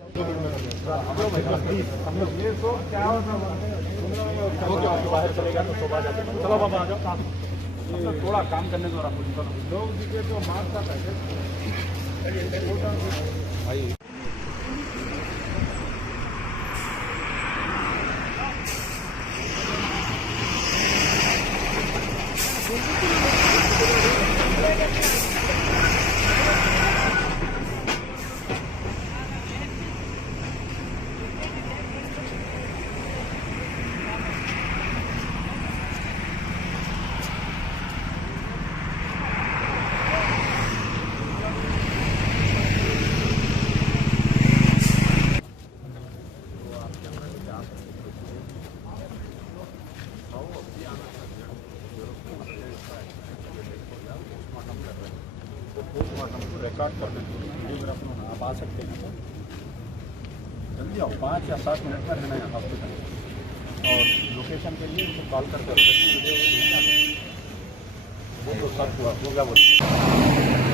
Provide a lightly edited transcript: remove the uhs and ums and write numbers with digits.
हम लोग ये तो क्या बाहर चलेगा तो सुबह जाके चलो बाबा आ जाओ। थोड़ा काम करने दो लोग दिखे तो मास्क का पैकेट भाई। रिकॉर्ड कर देते आप आ सकते हैं जल्दी आओ 5 या 7 मिनट में रहना है हॉस्पिटल और लोकेशन के लिए उनको कॉल करके बोलो सर हुआ हो गया बोलो।